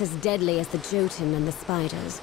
just as deadly as the Jotun and the spiders.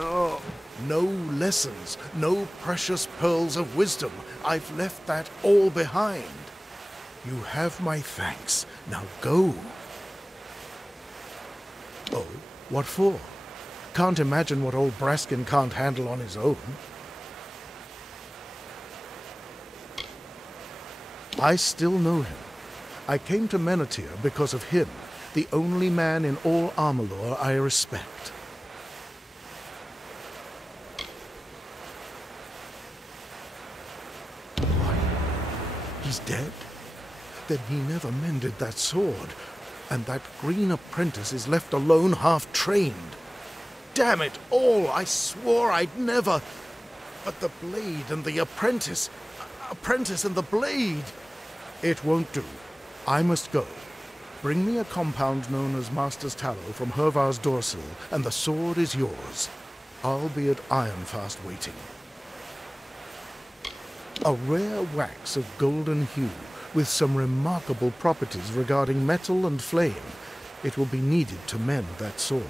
Oh, no lessons, no precious pearls of wisdom. I've left that all behind. You have my thanks. Now go. Oh, what for? Can't imagine what old Braskin can't handle on his own. I still know him. I came to Mystyra because of him, the only man in all Amalur I respect. He's dead? Then he never mended that sword, and that green apprentice is left alone half-trained. Damn it all, I swore I'd never... But the blade and the apprentice and the blade... It won't do. I must go. Bring me a compound known as Master's Tallow from Hervar's dorsal, and the sword is yours. I'll be at Ironfast waiting. A rare wax of golden hue, with some remarkable properties regarding metal and flame. It will be needed to mend that sword.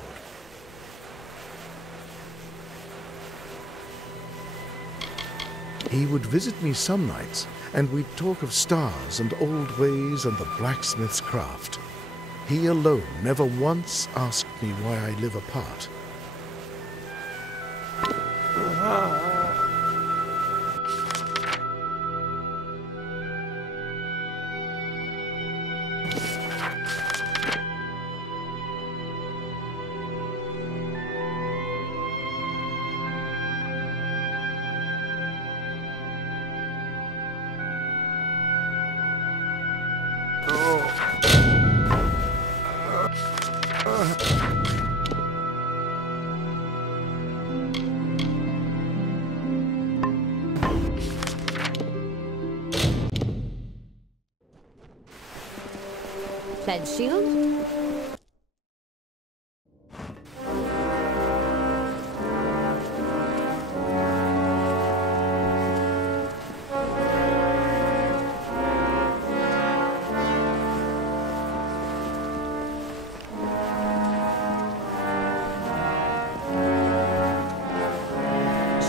He would visit me some nights, and we'd talk of stars and old ways and the blacksmith's craft. He alone never once asked me why I live apart. Pledge shield?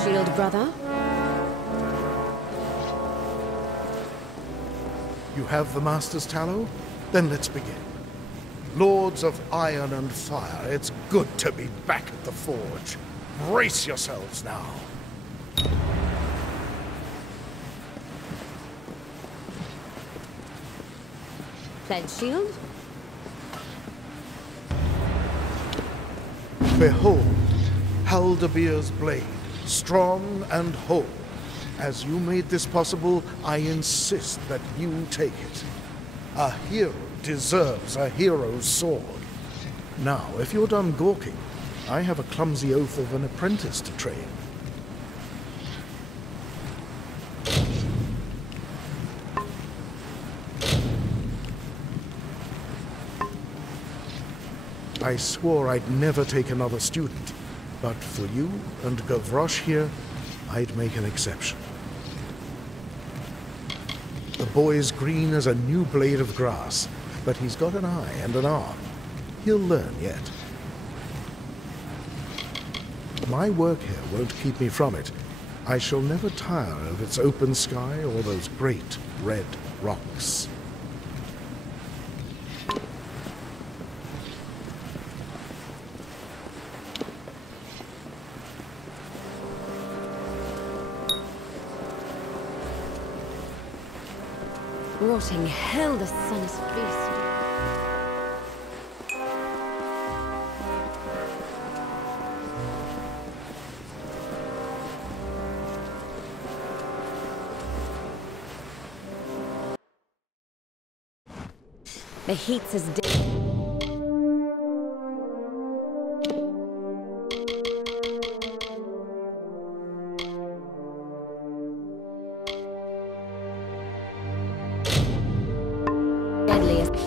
Shield, brother? You have the Master's Tallow? Then let's begin. Lords of Iron and Fire, it's good to be back at the forge. Brace yourselves now. Pledge shield? Behold, Haldebeer's blade, strong and whole. As you made this possible, I insist that you take it. A hero deserves a hero's sword. Now, if you're done gawking, I have a clumsy oath of an apprentice to train. I swore I'd never take another student, but for you and Gavroche here, I'd make an exception. The boy's green as a new blade of grass, but he's got an eye and an arm. He'll learn yet. My work here won't keep me from it. I shall never tire of its open sky or those great red rocks. Rotting hell, the sun is feasting. The heat's as deadly as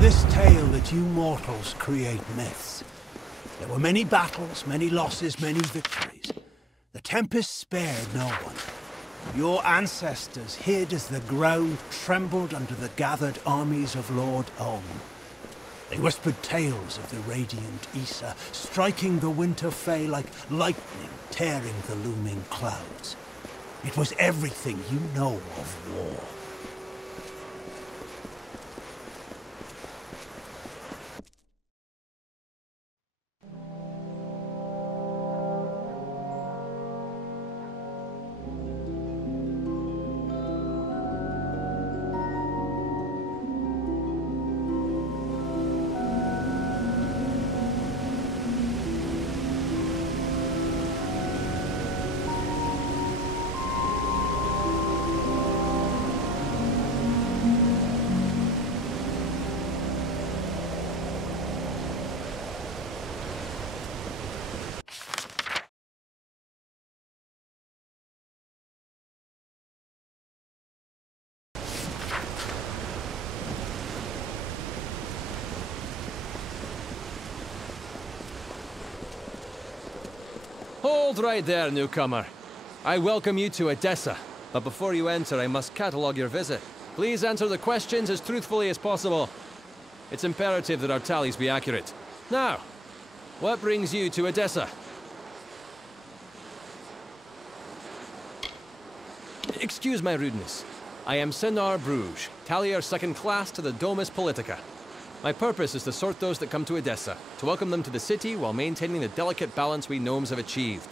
this tale that you mortals create myths. There were many battles, many losses, many victories. The Tempest spared no one. Your ancestors hid as the ground trembled under the gathered armies of Lord Olm. They whispered tales of the radiant Issa, striking the winter Fae like lightning, tearing the looming clouds. It was everything you know of war. Hold right there, newcomer. I welcome you to Edessa, but before you enter, I must catalogue your visit. Please answer the questions as truthfully as possible. It's imperative that our tallies be accurate. Now, what brings you to Edessa? Excuse my rudeness. I am Senar Bruges, tallier second class to the Domus Politica. My purpose is to sort those that come to Edessa, to welcome them to the city while maintaining the delicate balance we gnomes have achieved.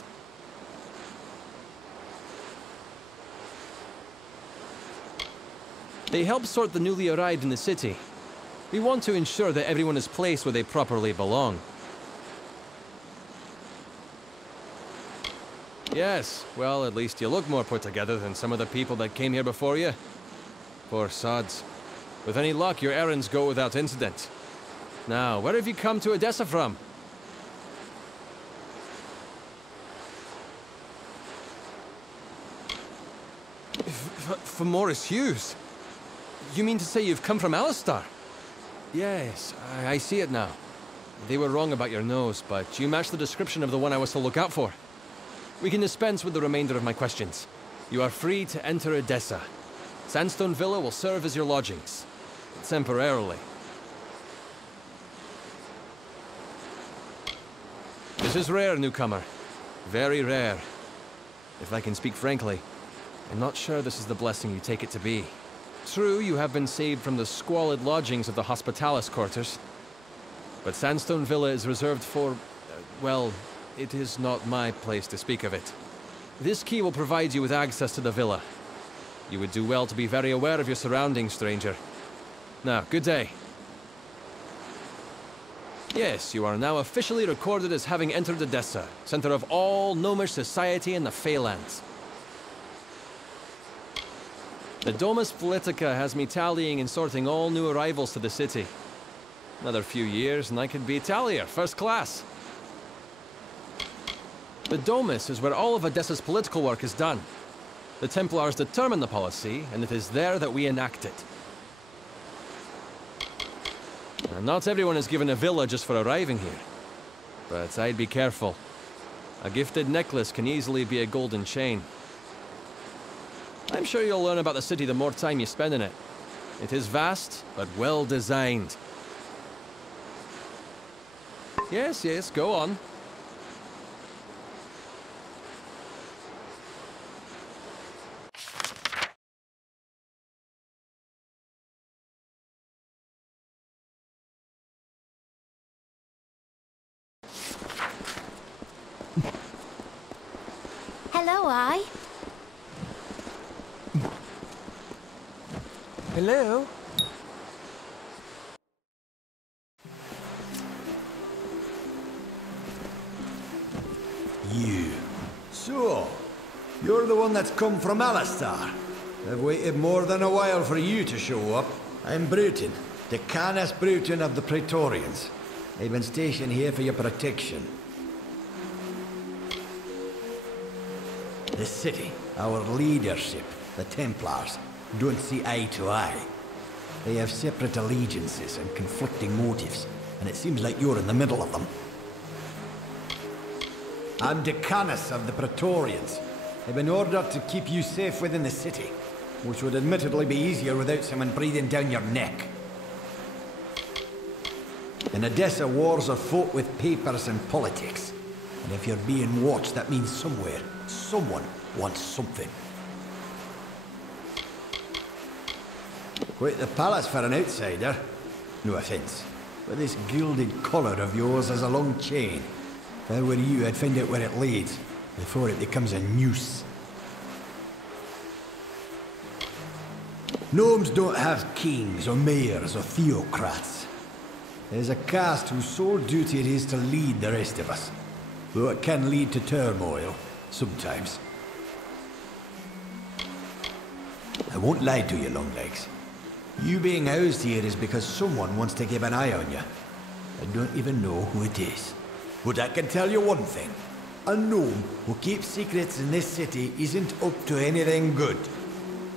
They help sort the newly arrived in the city. We want to ensure that everyone is placed where they properly belong. Yes, well, at least you look more put together than some of the people that came here before you. Poor sods. With any luck, your errands go without incident. Now, where have you come to Edessa from? From Morris Hughes? You mean to say you've come from Alistar? Yes, I see it now. They were wrong about your nose, but you match the description of the one I was to look out for. We can dispense with the remainder of my questions. You are free to enter Edessa. Sandstone Villa will serve as your lodgings. Temporarily. This is rare, newcomer. Very rare. If I can speak frankly, I'm not sure this is the blessing you take it to be. True, you have been saved from the squalid lodgings of the Hospitalis quarters. But Sandstone Villa is reserved for, well, it is not my place to speak of it. This key will provide you with access to the villa. You would do well to be very aware of your surroundings, stranger. Now, good day. Yes, you are now officially recorded as having entered Edessa, center of all gnomish society in the Feylands. The Domus Politica has me tallying and sorting all new arrivals to the city. Another few years and I could be tallier, first class. The Domus is where all of Edessa's political work is done. The Templars determine the policy, and it is there that we enact it. Now, not everyone is given a villa just for arriving here. But I'd be careful. A gifted necklace can easily be a golden chain. I'm sure you'll learn about the city the more time you spend in it. It is vast, but well designed. Yes, go on. Hello, I. Hello? You. So, you're the one that's come from Alistar. I've waited more than a while for you to show up. I'm Bruton, Decanus Bruton of the Praetorians. I've been stationed here for your protection. The city, our leadership, the Templars, don't see eye to eye. They have separate allegiances and conflicting motives, and it seems like you're in the middle of them. I'm Decanus of the Praetorians. I've been ordered to keep you safe within the city, which would admittedly be easier without someone breathing down your neck. In Edessa, wars are fought with papers and politics. And if you're being watched, that means somewhere, someone wants something. Quite the palace for an outsider. No offense, but this gilded collar of yours has a long chain. If I were you, I'd find out where it leads, before it becomes a noose. Gnomes don't have kings or mayors or theocrats. There's a caste whose sole duty it is to lead the rest of us. Though it can lead to turmoil, sometimes. I won't lie to you, Longlegs. You being housed here is because someone wants to keep an eye on you. I don't even know who it is. But I can tell you one thing. A gnome who keeps secrets in this city isn't up to anything good.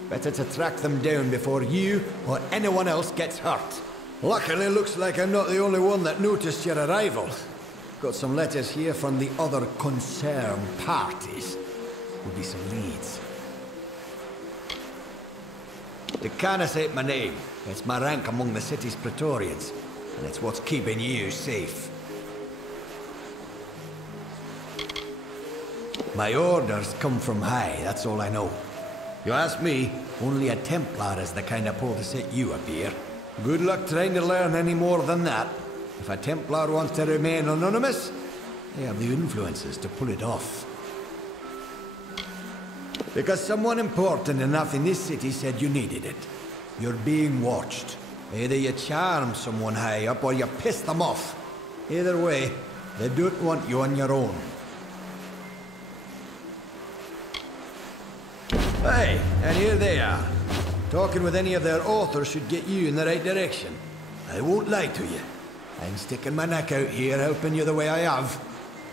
Better to track them down before you or anyone else gets hurt. Luckily, looks like I'm not the only one that noticed your arrival. Got some letters here from the other concerned parties. Will be some leads. The Canis ain't my name. It's my rank among the city's Praetorians. And it's what's keeping you safe. My orders come from high, that's all I know. You ask me, only a Templar is the kind of pull to set you up here. Good luck trying to learn any more than that. If a Templar wants to remain anonymous, they have the influences to pull it off. Because someone important enough in this city said you needed it. You're being watched. Either you charm someone high up or you piss them off. Either way, they don't want you on your own. Hey, and here they are. Talking with any of their authors should get you in the right direction. I won't lie to you. I'm sticking my neck out here helping you the way I have.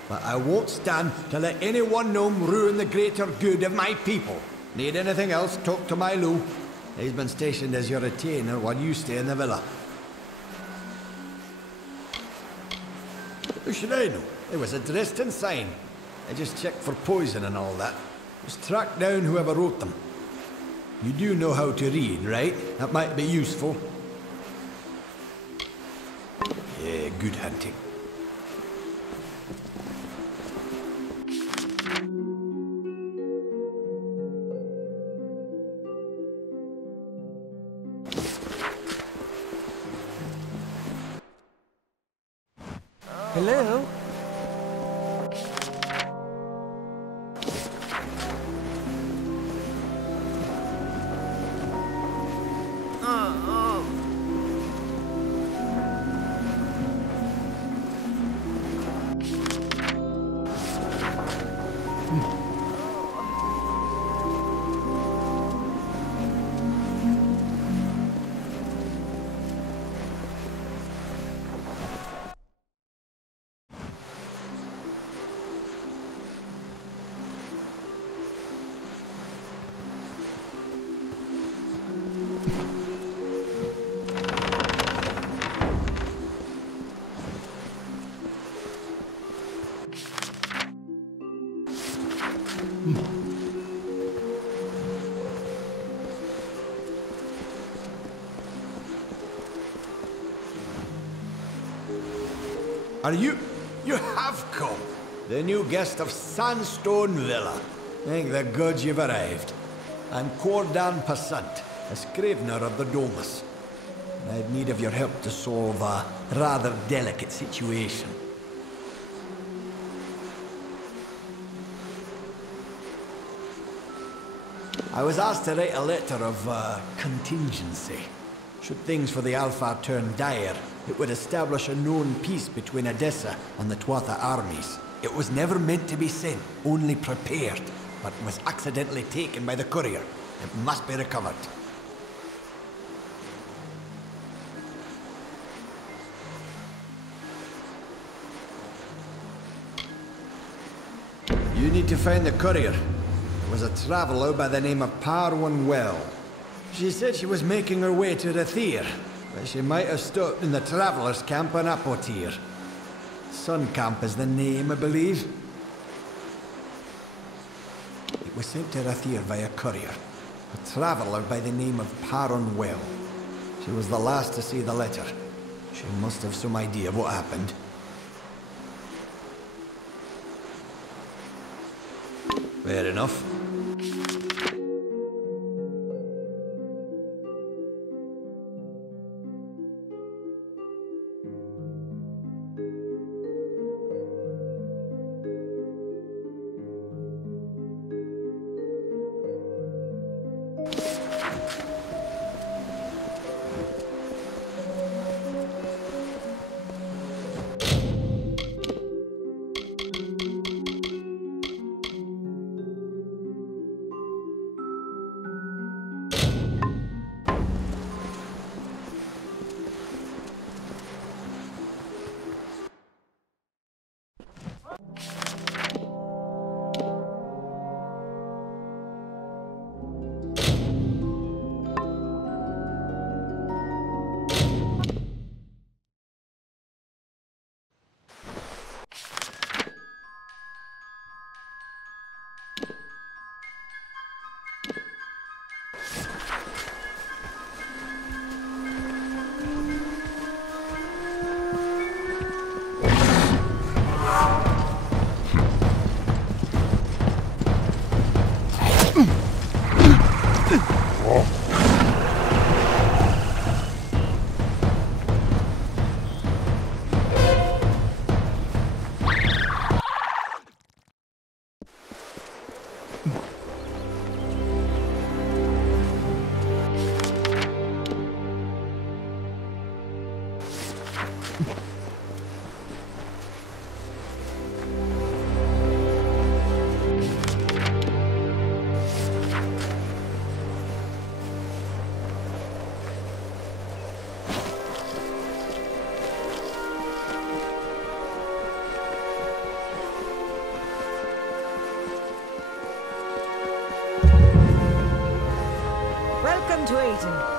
But I won't stand to let any one gnome ruin the greater good of my people. Need anything else, talk to my Lou. He's been stationed as your retainer while you stay in the villa. Who should I know? It was a Dresden sign. I just checked for poison and all that. Just track down whoever wrote them. You do know how to read, right? That might be useful. Yeah, good hunting. Hello? Are you... you have come? The new guest of Sandstone Villa. Thank the gods you've arrived. I'm Cordan Passant, a scrivener of the Domus. I have need of your help to solve a rather delicate situation. I was asked to write a letter of contingency. Should things for the Alpha turn dire, it would establish a known peace between Edessa and the Tuatha armies. It was never meant to be sent, only prepared, but was accidentally taken by the courier. It must be recovered. You need to find the courier. It was a traveler by the name of Parwan Well. She said she was making her way to Rathir, but she might have stopped in the travelers' camp on Apotir. Sun Camp is the name, I believe. It was sent to Rathir via courier. A traveler by the name of Parwan Well. She was the last to see the letter. She must have some idea of what happened. Fair enough. Welcome to Aiden.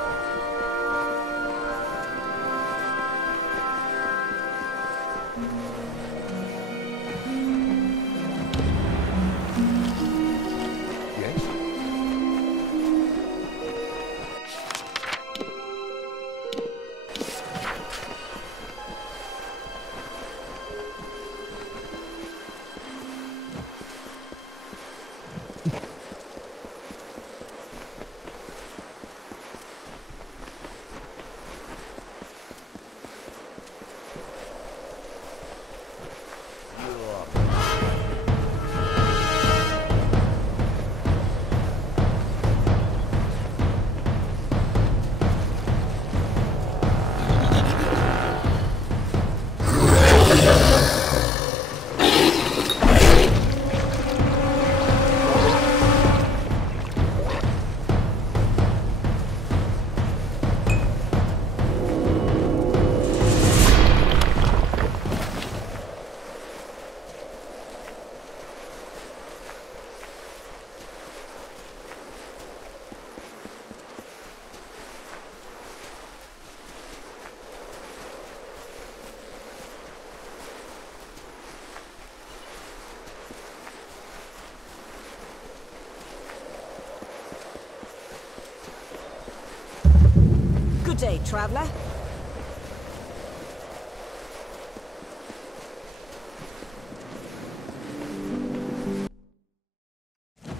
Good day, traveler.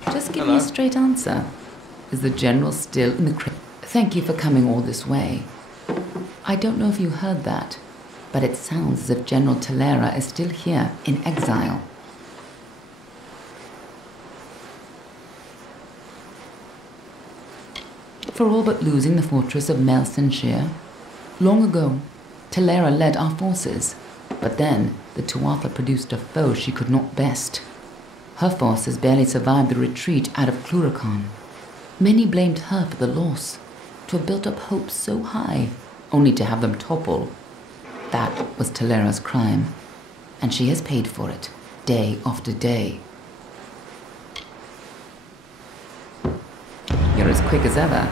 Just give me a straight answer. Is the General still in the Thank you for coming all this way. I don't know if you heard that, but it sounds as if General Telera is still here, in exile. For all but losing the fortress of Mystyra. Long ago, Telera led our forces, but then the Tuatha produced a foe she could not best. Her forces barely survived the retreat out of Cluracan. Many blamed her for the loss, to have built up hopes so high, only to have them topple. That was Telera's crime, and she has paid for it, day after day. You're as quick as ever.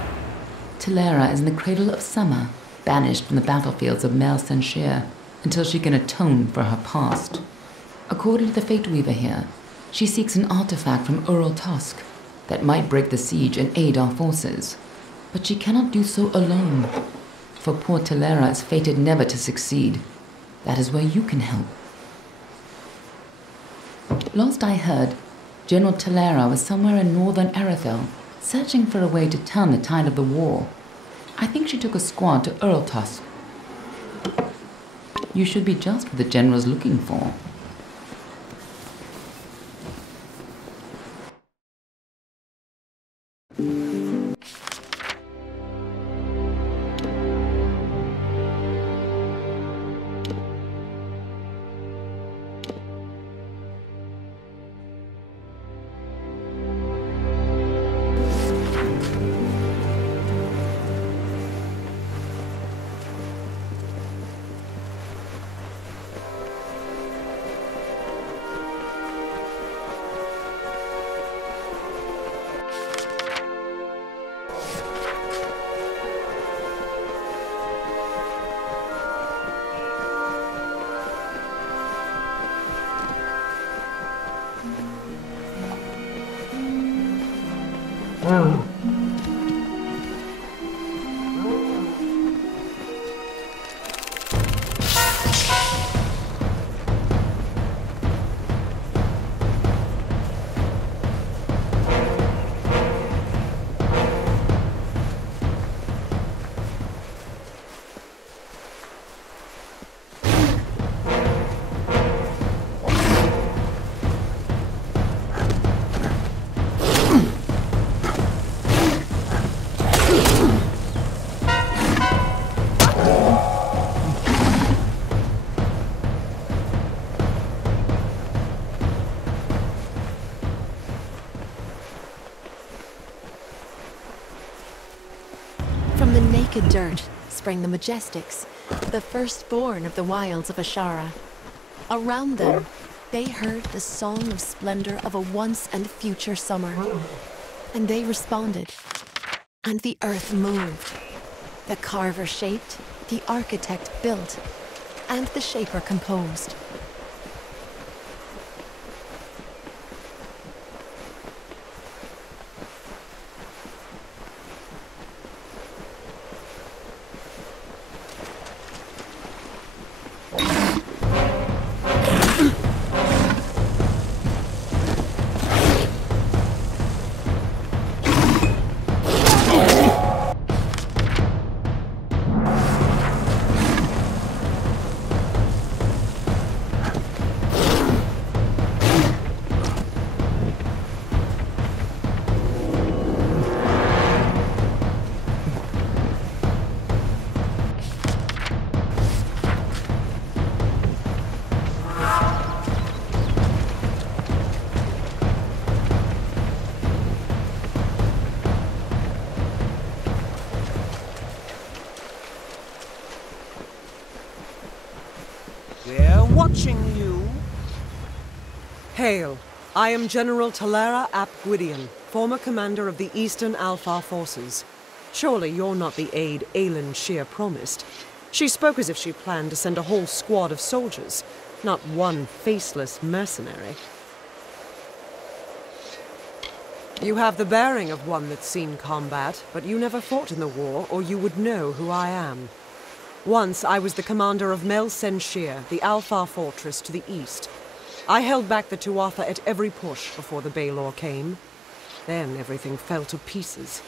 Telera is in the cradle of summer, banished from the battlefields of Mystyra until she can atone for her past. According to the Fate Weaver here, she seeks an artifact from Ural Tusk that might break the siege and aid our forces. But she cannot do so alone, for poor Telera is fated never to succeed. That is where you can help. Last I heard, General Telera was somewhere in northern Arethel, searching for a way to turn the tide of the war. I think she took a squad to Ural Tusk. You should be just what the General's looking for. dirt sprang the Majestics, the firstborn of the wilds of Ashara. Around them, they heard the song of splendor of a once and future summer. And they responded. And the earth moved. The carver shaped, the architect built, and the shaper composed. Watching you. Hail. I am General Talara ap Gwydion, former commander of the Eastern Alpha forces. Surely you're not the aide Aelin Shear promised. She spoke as if she planned to send a whole squad of soldiers, not one faceless mercenary. You have the bearing of one that's seen combat, but you never fought in the war, or you would know who I am. Once I was the commander of Mel Shear, the Alpha fortress to the east. I held back the Tuatha at every push before the Baelor came. Then everything fell to pieces.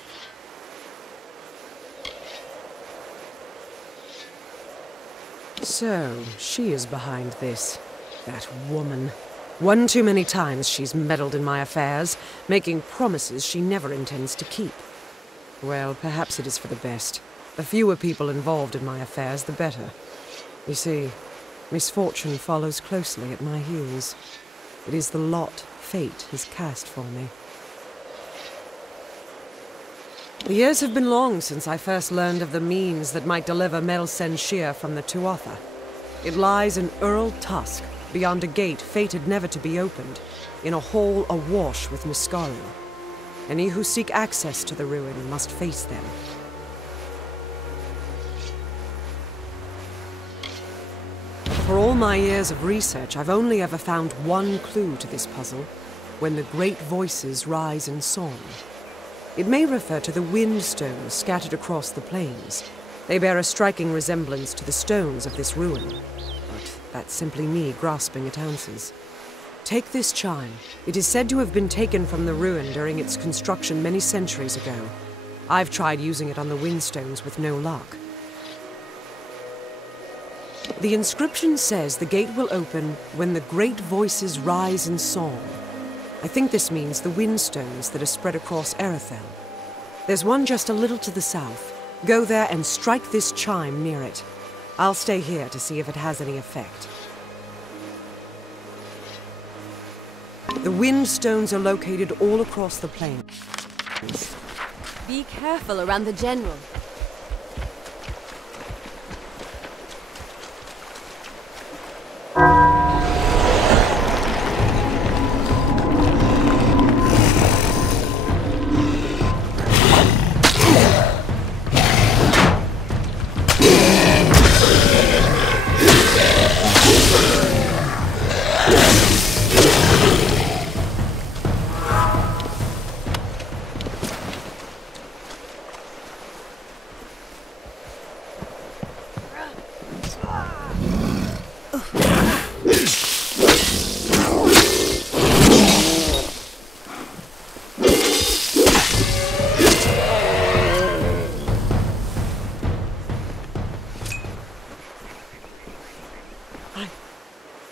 So, she is behind this. That woman. One too many times she's meddled in my affairs, making promises she never intends to keep. Well, perhaps it is for the best. The fewer people involved in my affairs, the better. You see, misfortune follows closely at my heels. It is the lot fate has cast for me. The years have been long since I first learned of the means that might deliver Mel Shear from the Tuatha. It lies in Earl Tusk, beyond a gate fated never to be opened, in a hall awash with Mystyra. Any who seek access to the ruin must face them. For all my years of research, I've only ever found one clue to this puzzle: when the great voices rise in song. It may refer to the wind stones scattered across the plains. They bear a striking resemblance to the stones of this ruin. But that's simply me grasping at answers. Take this chime. It is said to have been taken from the ruin during its construction many centuries ago. I've tried using it on the windstones with no luck. The inscription says the gate will open when the great voices rise in song. I think this means the windstones that are spread across Erethel. There's one just a little to the south. Go there and strike this chime near it. I'll stay here to see if it has any effect. The windstones are located all across the plain. Be careful around the general.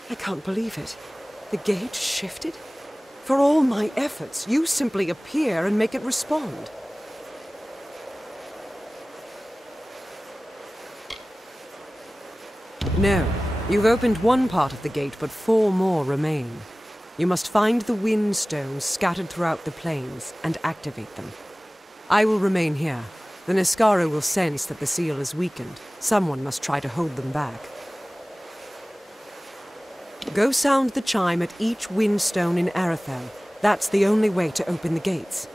I can't believe it. The gate shifted? For all my efforts, you simply appear and make it respond. No, you've opened one part of the gate, but 4 more remain. You must find the wind stones scattered throughout the plains and activate them. I will remain here. The Niskara will sense that the seal is weakened. Someone must try to hold them back. Go sound the chime at each windstone in Arethel. That's the only way to open the gates.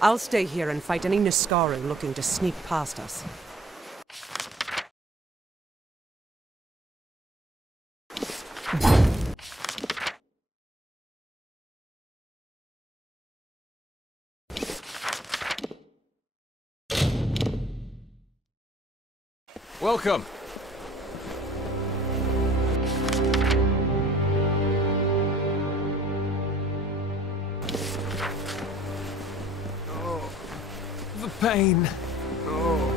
I'll stay here and fight any Niskara looking to sneak past us. Welcome. Oh, the pain. Oh.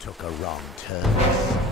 Took a wrong turn.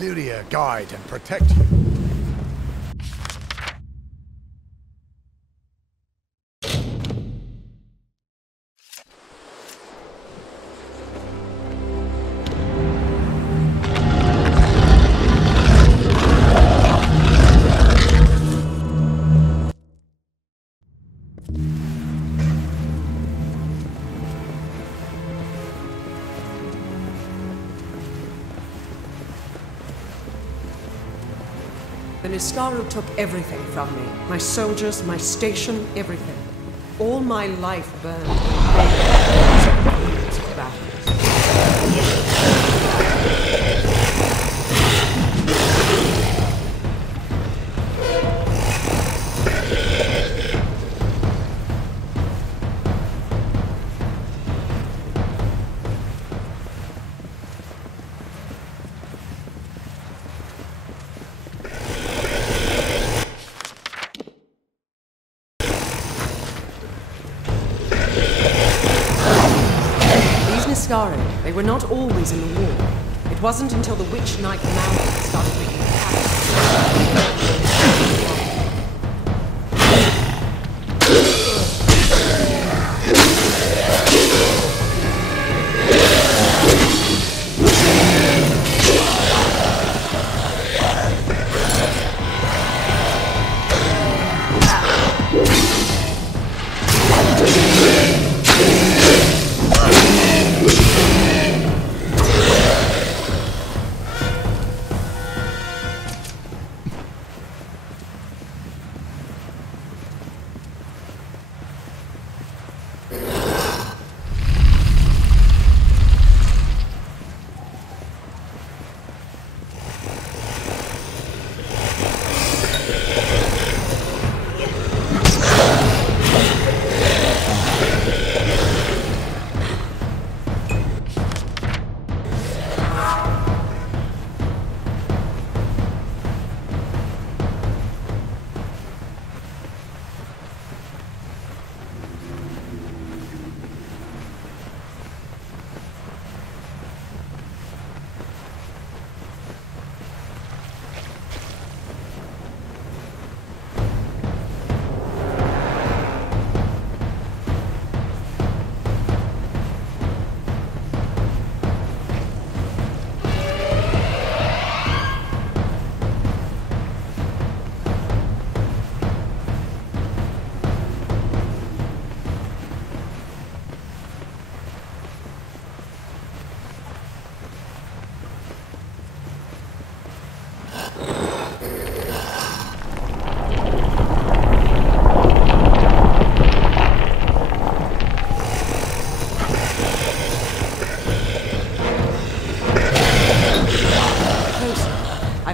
Lyria guide and protect you. The Mystyra took everything from me. My soldiers, my station, everything. All my life burned. battles. They were not always in the war. It wasn't until the Witch Knight Mallour started making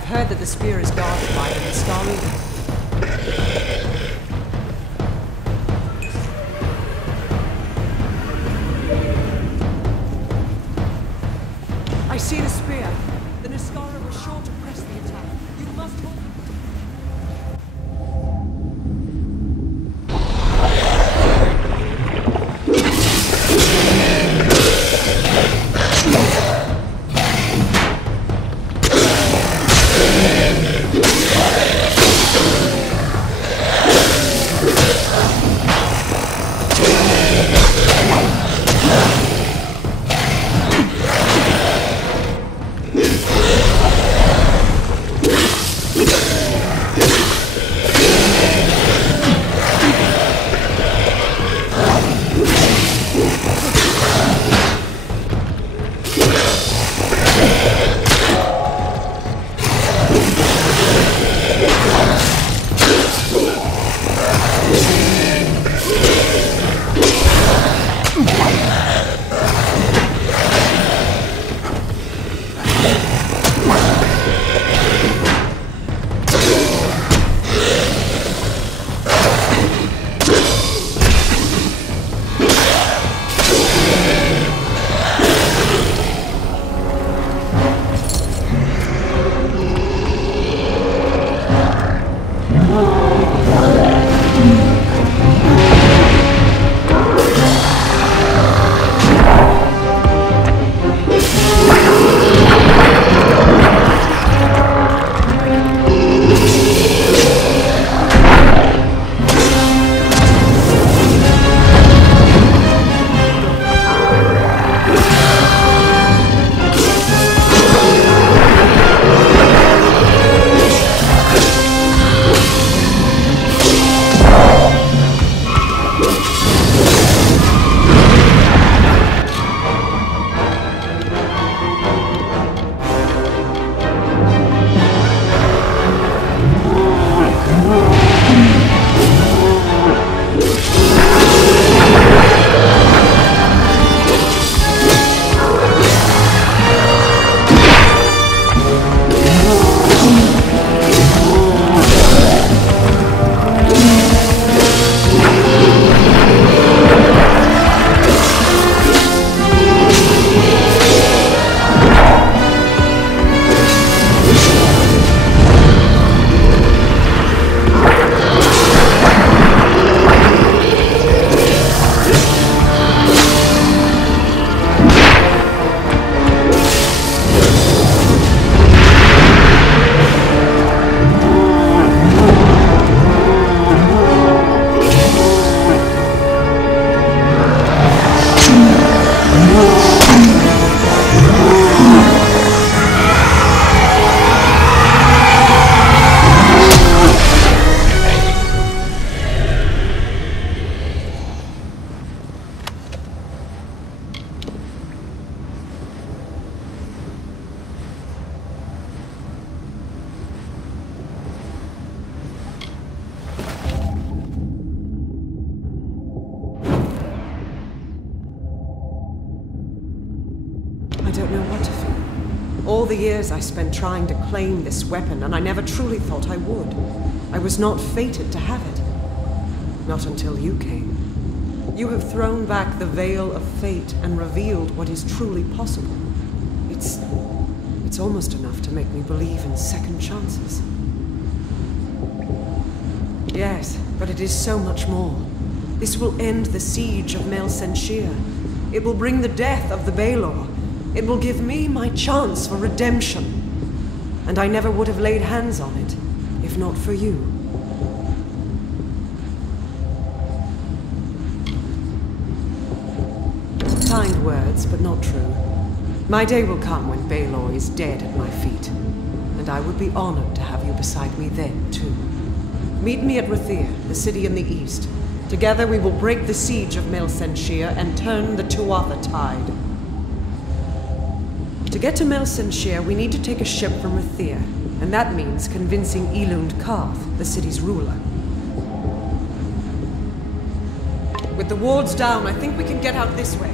heard that the spear is guarded by the Mystyra. I see the spear. The Mystyra was sure to press the attack. You must hold them. I don't know what to feel. All the years I spent trying to claim this weapon, and I never truly thought I would. I was not fated to have it. Not until you came. You have thrown back the veil of fate and revealed what is truly possible. It's almost enough to make me believe in second chances. Yes, but it is so much more. This will end the siege of Mystyra. It will bring the death of the Balor. It will give me my chance for redemption. And I never would have laid hands on it, if not for you. Kind words, but not true. My day will come when Balor is dead at my feet. And I would be honored to have you beside me then, too. Meet me at Rathir, the city in the east. Together we will break the siege of Mystyra and turn the Tuatha tide. To get to Mystyra, we need to take a ship from Rathir, and that means convincing Elund Karth, the city's ruler. With the wards down, I think we can get out this way.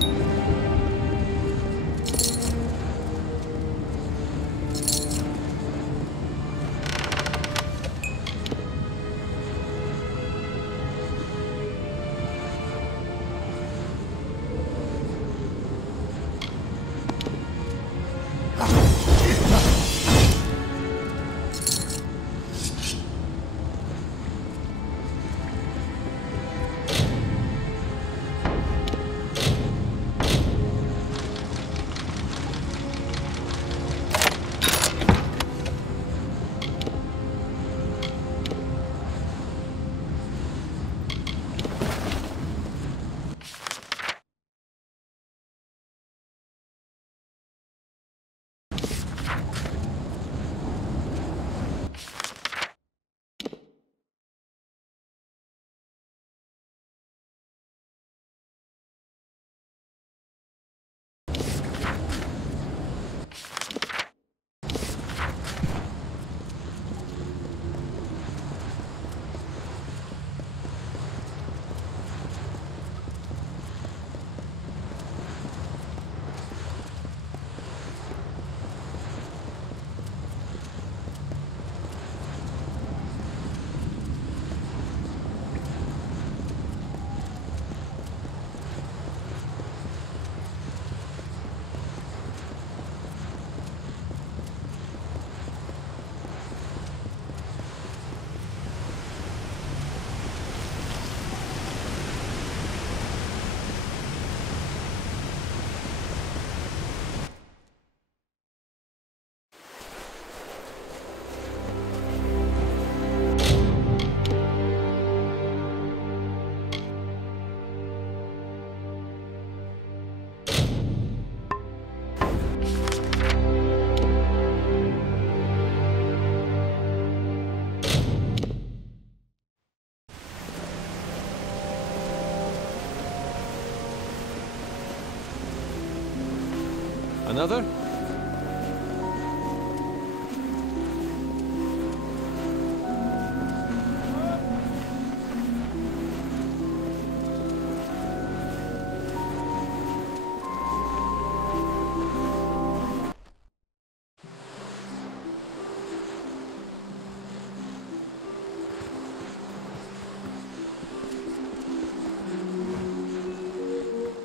Another?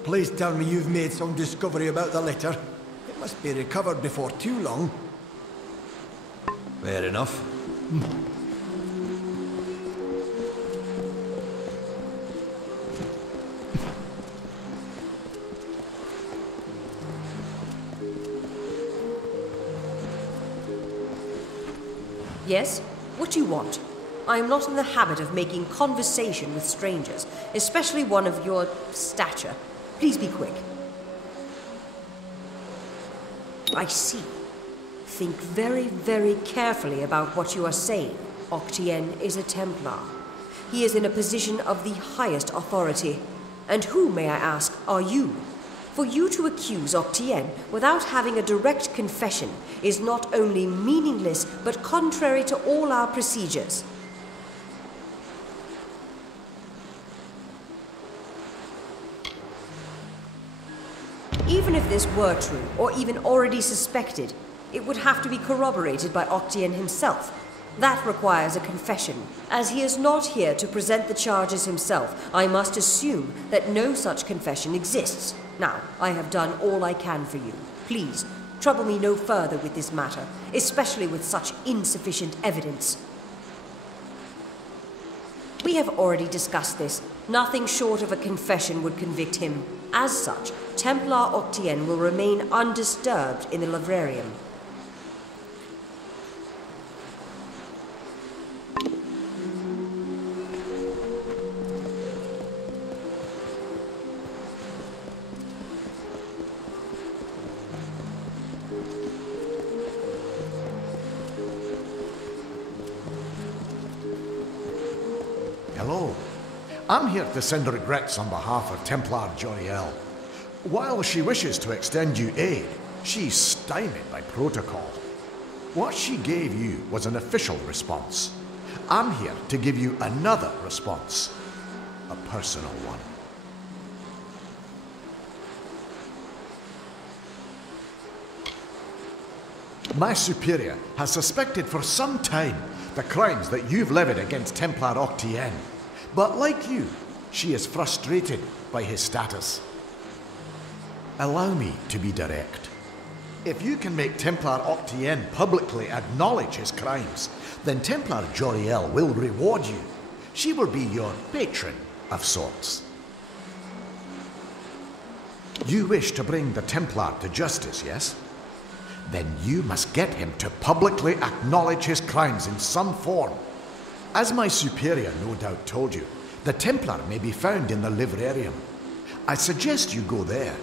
Please tell me you've made some discovery about the letter. It must be recovered before too long. Fair enough. Yes? What do you want? I am not in the habit of making conversation with strangers, especially one of your stature. Please be quick. I see. Think very, very carefully about what you are saying. Octienne is a Templar. He is in a position of the highest authority. And who, may I ask, are you? For you to accuse Octienne without having a direct confession is not only meaningless, but contrary to all our procedures. Even if this were true, or even already suspected, it would have to be corroborated by Octienne himself. That requires a confession. As he is not here to present the charges himself, I must assume that no such confession exists. Now, I have done all I can for you. Please, trouble me no further with this matter, especially with such insufficient evidence. We have already discussed this. Nothing short of a confession would convict him. As such, Templar Octienne will remain undisturbed in the librarium. Hello. I'm here to send regrets on behalf of Templar Joriel. While she wishes to extend you aid, she's stymied by protocol. What she gave you was an official response. I'm here to give you another response. A personal one. My superior has suspected for some time the crimes that you've levied against Templar Octienne. But like you, she is frustrated by his status. Allow me to be direct. If you can make Templar Octienne publicly acknowledge his crimes, then Templar Joriel will reward you. She will be your patron of sorts. You wish to bring the Templar to justice, yes? Then you must get him to publicly acknowledge his crimes in some form. As my superior no doubt told you, the Templar may be found in the librarium. I suggest you go there.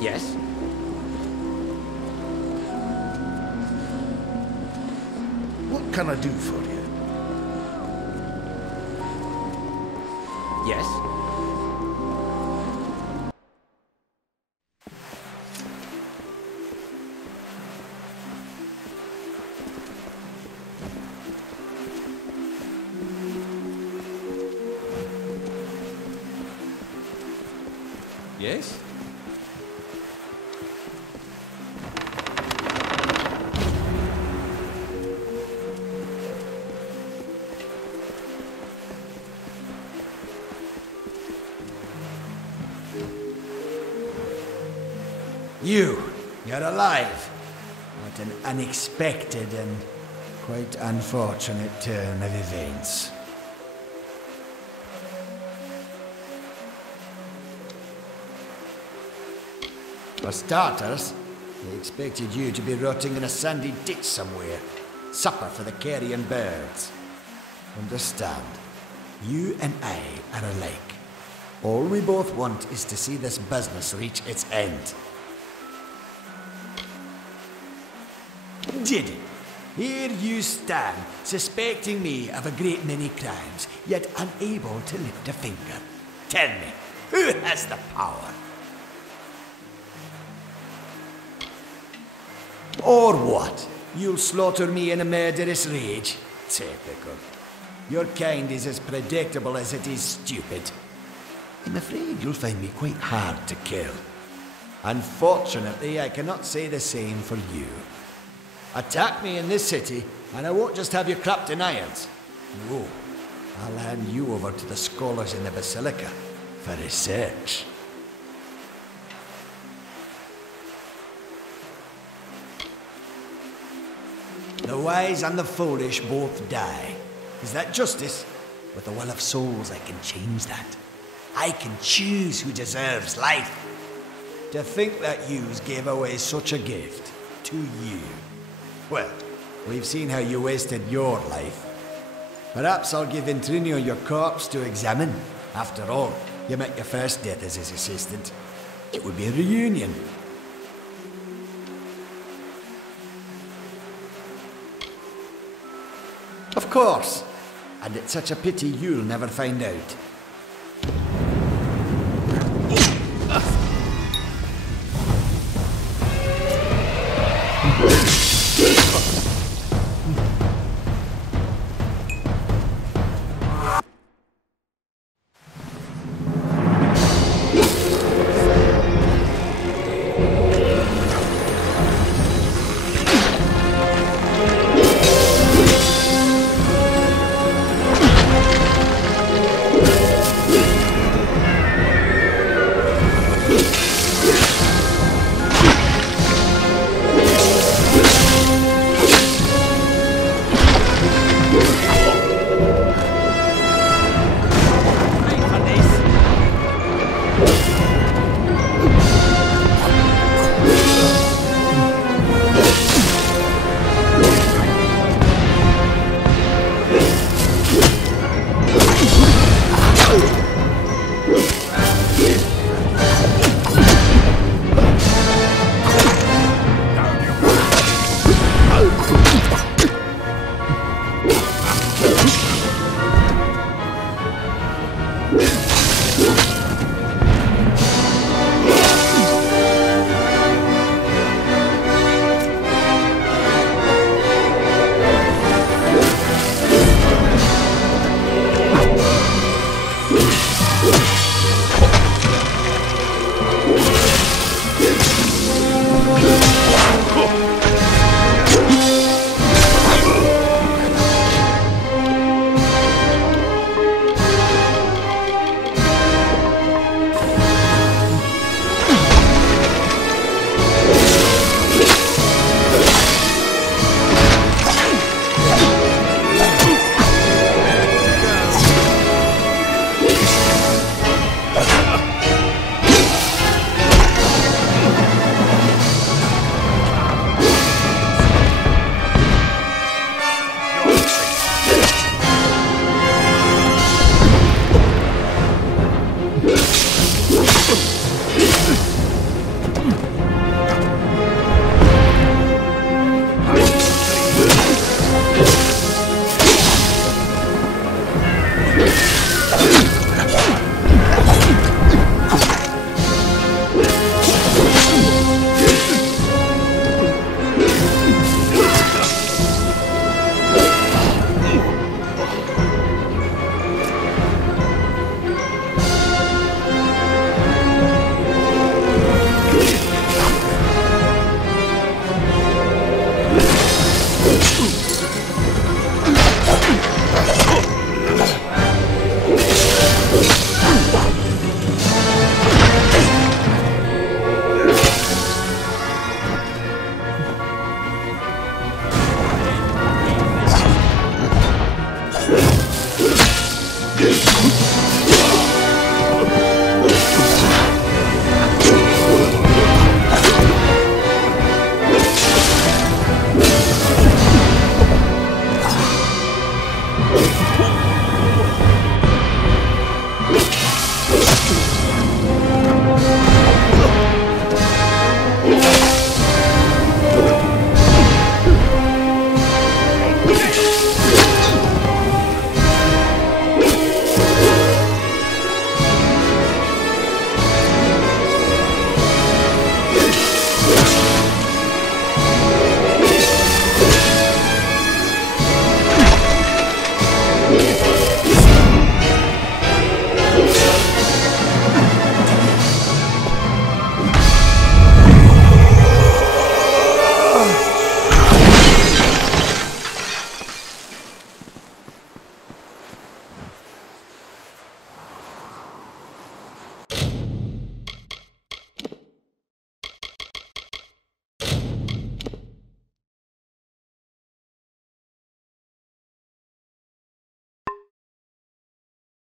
Yes? What can I do for you? Yes? Yes? You're alive. What an unexpected and quite unfortunate turn of events. For starters, they expected you to be rotting in a sandy ditch somewhere. Supper for the carrion birds. Understand, you and I are alike. All we both want is to see this business reach its end. Did it? Here you stand, suspecting me of a great many crimes, yet unable to lift a finger. Tell me, who has the power? Or what? You'll slaughter me in a murderous rage? Typical. Your kind is as predictable as it is stupid. I'm afraid you'll find me quite hard to kill. Unfortunately, I cannot say the same for you. Attack me in this city, and I won't just have you clapped in irons. No, I'll hand you over to the scholars in the Basilica for research. The wise and the foolish both die. Is that justice? With the will of souls, I can change that. I can choose who deserves life. To think that yous gave away such a gift to you. Well, we've seen how you wasted your life. Perhaps I'll give Intrinio your corpse to examine. After all, you met your first death as his assistant. It would be a reunion. Of course. And it's such a pity you'll never find out.